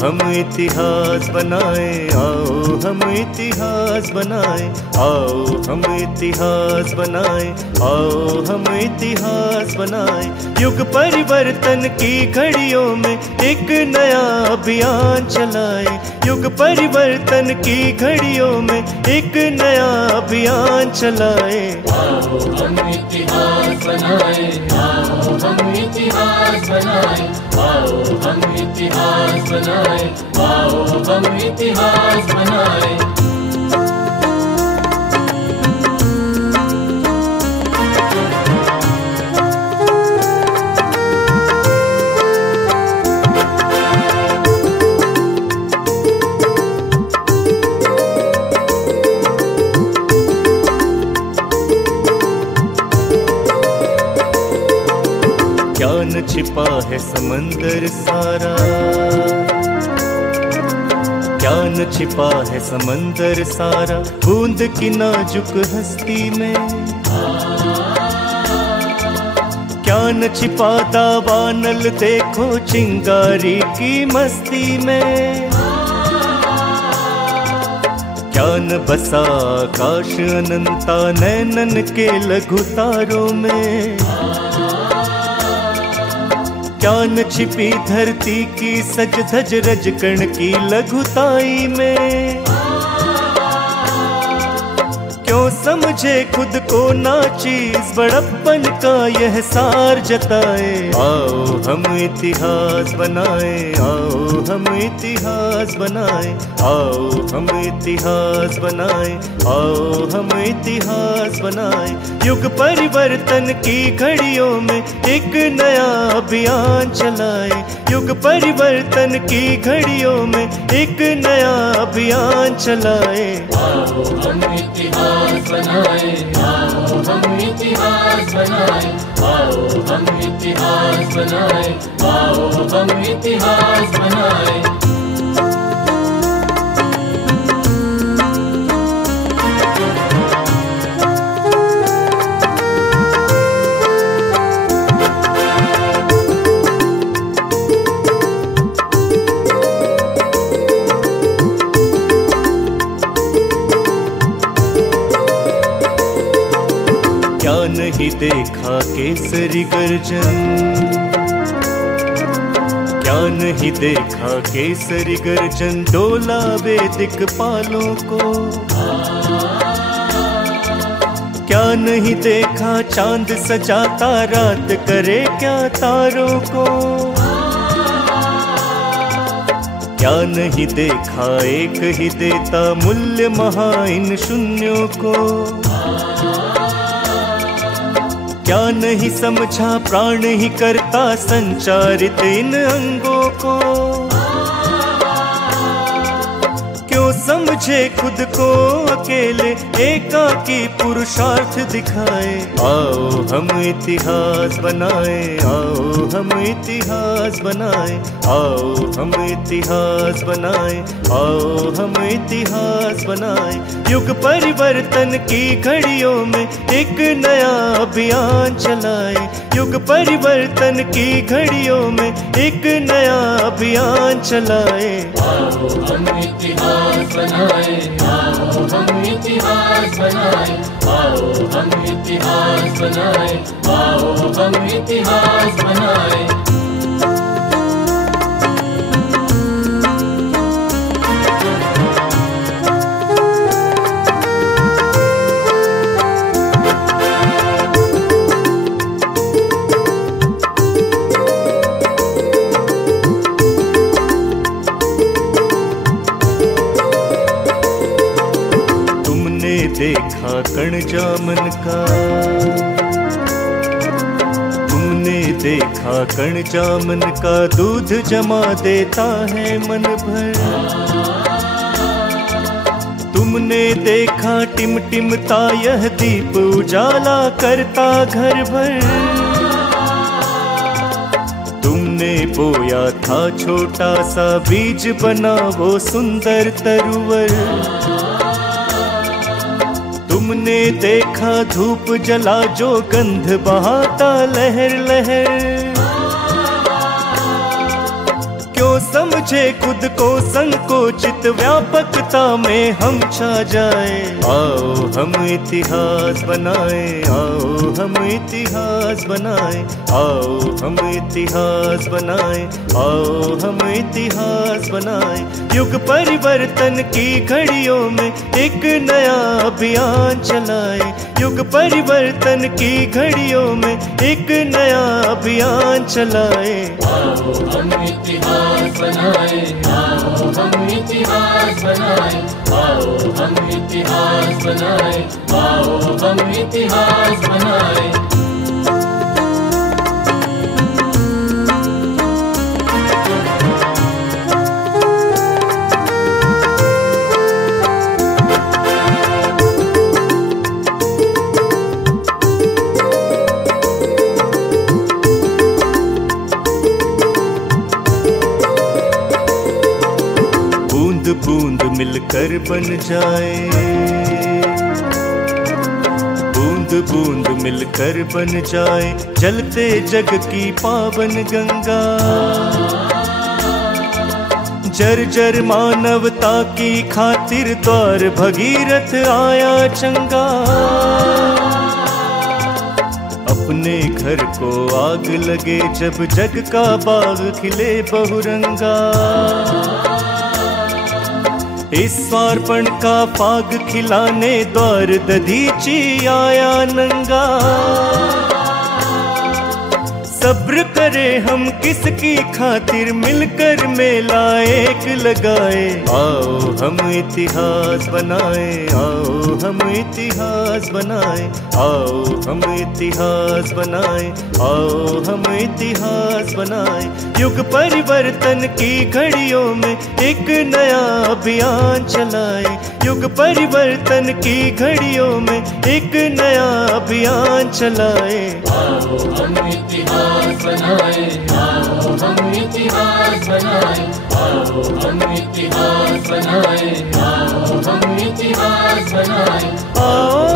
हम इतिहास बनाए, आओ हम इतिहास बनाए, आओ हम इतिहास बनाए, आओ हम इतिहास बनाए। युग परिवर्तन की घड़ियों में एक नया अभियान चलाए, युग परिवर्तन की घड़ियों में एक नया अभियान चलाए। आओ हम इतिहास बनाए, आओ हम इतिहास बनाए, आओ हम इतिहास बनाए, आओ हम इतिहास बनाए। ज्ञान छिपा है समंदर सारा, ज्ञान छिपा है समंदर सारा, बूंद की नाजुक हस्ती में। ज्ञान छिपा दावानल देखो चिंगारी की मस्ती में। ज्ञान बसा आकाश अनंता नैनन के लघु तारों में। ज्ञान छिपी धरती की सज धज रजकण की लघुताई में। क्यों समझे खुद को नाचीज बड़प्पन का यह सार जताए। आओ हम इतिहास बनाए, आओ हम इतिहास बनाए, आओ हम इतिहास बनाए, आओ हम इतिहास बनाए। युग परिवर्तन की घड़ियों में एक नया अभियान चलाए, युग परिवर्तन की घड़ियों में एक नया अभियान चलाए। आओ हम इतिहास बनाए, आओ हम इतिहास बनाए, आओ हम इतिहास बनाए, आओ हम इतिहास बनाए। क्या नहीं देखा केसरी गर्जन, क्या नहीं देखा केसरी गर्जन, डोला वेदिक पालों को। क्या नहीं देखा चांद सजाता रात करे क्या तारों को। क्या नहीं देखा एक ही देता मूल्य महा इन शून्यों को। क्या नहीं समझा प्राण ही करता संचारित इन अंगों को। क्यों समझे खुद को अकेले एकाकी पुरुषार्थ दिखाए। आओ हम इतिहास बनाए, आओ हम इतिहास बनाए, आओ हम इतिहास बनाए, आओ हम इतिहास बनाए। युग परिवर्तन की घड़ियों में एक नया अभियान चलाए, युग परिवर्तन की घड़ियों में एक नया अभियान चलाए। आओ हम इतिहास बनाए, आओ हम इतिहास बनाए, आओ हम इतिहास बनाए, आओ हम इतिहास बनाए। देखा कण जामन का, तुमने देखा कण जामन का, दूध जमा देता है मन भर। तुमने देखा टिमटिमता यह दीप उजाला करता घर भर। तुमने बोया था छोटा सा बीज बना वो सुंदर तरुवर। तुमने देखा धूप जला जो गंध बहाता लहर लहर। क्यों समझे खुद को संकोचित, व्यापकता में हम छा जाए। आओ हम इतिहास बनाए, आओ हम इतिहास बनाए, आओ हम इतिहास बनाए, आओ हम इतिहास बनाए। युग परिवर्तन की घड़ियों में एक नया अभियान चलाए, युग परिवर्तन की घड़ियों में एक नया अभियान चलाए। आओ हम इतिहास बनाए, आओ हम इतिहास बनाए, आओ हम इतिहास बनाए, आओ हम इतिहास बनाए। बूंद मिलकर बन जाए, बूंद बूंद मिलकर बन जाए, जलते जग की पावन गंगा। जर जर मानवता की खातिर द्वार भगीरथ आया चंगा। अपने घर को आग लगे जब जग का बाग खिले बहुरंगा। इस स्वार्पण का फाग खिलाने द्वार दधीची आया नंगा। सब्र करे हम किसकी खातिर, मिलकर मेला एक लगाए। आओ हम इतिहास बनाए, आओ हम इतिहास बनाए, आओ हम इतिहास बनाए, आओ हम इतिहास बनाए। युग परिवर्तन की घड़ियों में एक नया अभियान चलाए, युग परिवर्तन की घड़ियों में एक नया अभियान चलाए। आओ हम इतिहास बनाए, आओ हम इतिहास बनाए, आओ हम इतिहास बनाए, आओ हम इतिहास बनाए। आओ